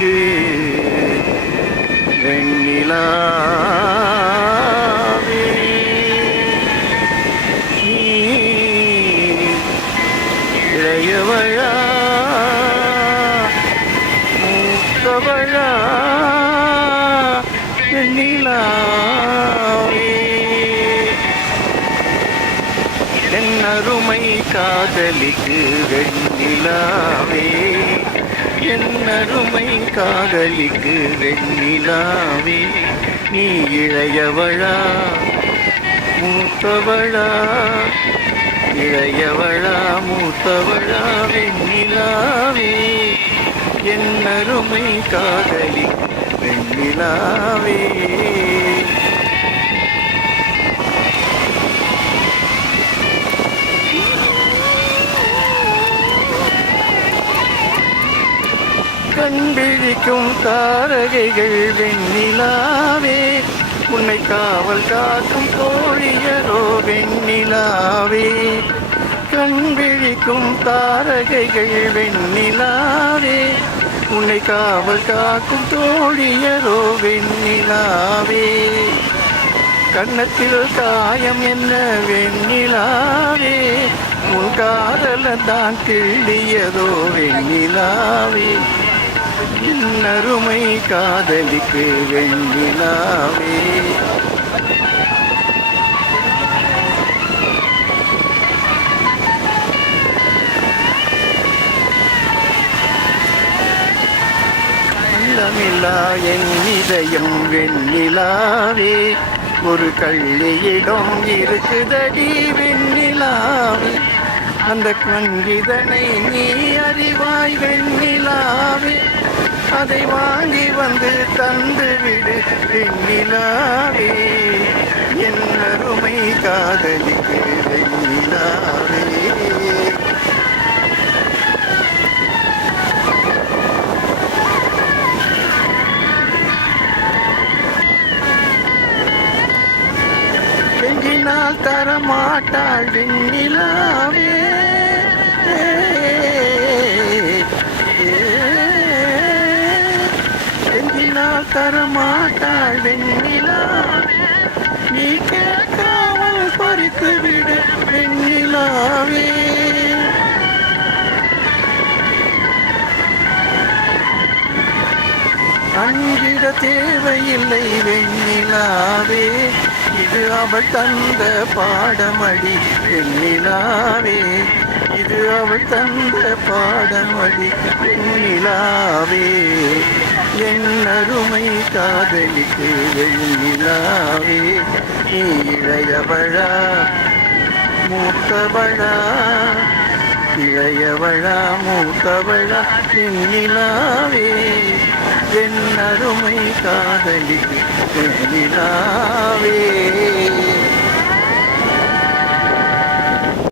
காதலிக்கு வெண்ணிலாவே நீ இளையவளா மூத்தவளா வெண்ணிலாவே என் அருமை காதலிக்கு வெண்ணிலாவே என் அருமை காதலிக்கு வெண்ணிலாவே நீ இளையவளா மூத்தவளா இளையவளா மூத்தவளா வெண்ணிலாவே என் அருமை காதலிக்கு வெண்ணிலாவே கண்பிழிக்கும் தாரகைகள் வெண்ணிலாவே உன்னை காவல் காக்கும் தோழியரோ வெண்ணிலாவே கண்பிழிக்கும் தாரகைகள் வெண்ணிலாவே உன்னை காவல் காக்கும் தோழியரோ வெண்ணிலாவே கன்னத்தில் காயம் என்ன வெண்ணிலாவே உன் காதலன் தான் கிள்ளியதோ வெண்ணிலாவே என் அருமை காதலிக்கு வெண்ணிலாவே உள்ளமில்லா என் இதயம் வெண்ணிலாவே ஒரு கள்ளியிடம் இருக்குதடி வெண்ணிலாவே அந்த கஞ்சிதனை நீ அறிவாய் வெண்ணிலாவே அதை வாங்கி வந்து தந்து விடு வெண்ணிலாவே என் அருமை காதலிக்கு வெண்ணிலாவே கெஞ்சினால் தரமாட்டாள் வெண்ணிலாவே கெஞ்சினால் தரமாட்டாள் வெண்ணிலாவே நீ கேட்காமல் பறித்து விடு வெண்ணிலாவே அஞ்சிட தேவையில்லை வெண்ணிலாவே இது அவள் தந்த பாடமடி வெண்ணிலாவே இது அவள் தந்த பாடமடி வெண்ணிலாவே என் அருமை காதலிக்கு வெண்ணிலாவே நீ இளையவளா மூத்தவளா இளையவளா மூத்தவளா வெண்ணிலாவே என் அருமை காதலிக்கு வெண்ணிலாவே